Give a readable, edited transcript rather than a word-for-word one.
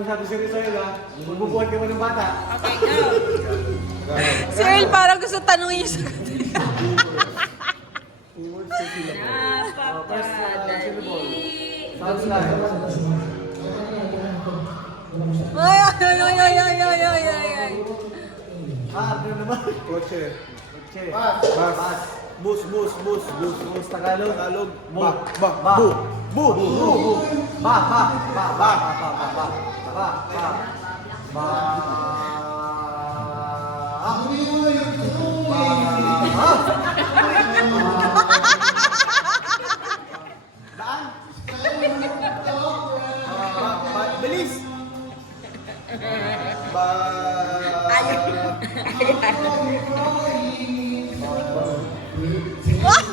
masyado seryoso yun ha. Magbubuhat ka mo ng bata. Okay, go. Si Earl parang gusto tanungin niya sa Napapadali. Sounds like. Ay, ay, ay, ay, ay, ay, ay, ay, ay. Ano naman? Kotse. Che. Bus. Bus. Bus, bus, bus, bus. Bus Tagalog. Tagalog. Mo. Ba. Ba. Bu. Bu. Bu. Ba. Ba. Ba. Ba. Ba. Ba. Ba. Ba. Ba. Ba. Daan. Bilis. Ba. Ayaw. Ah!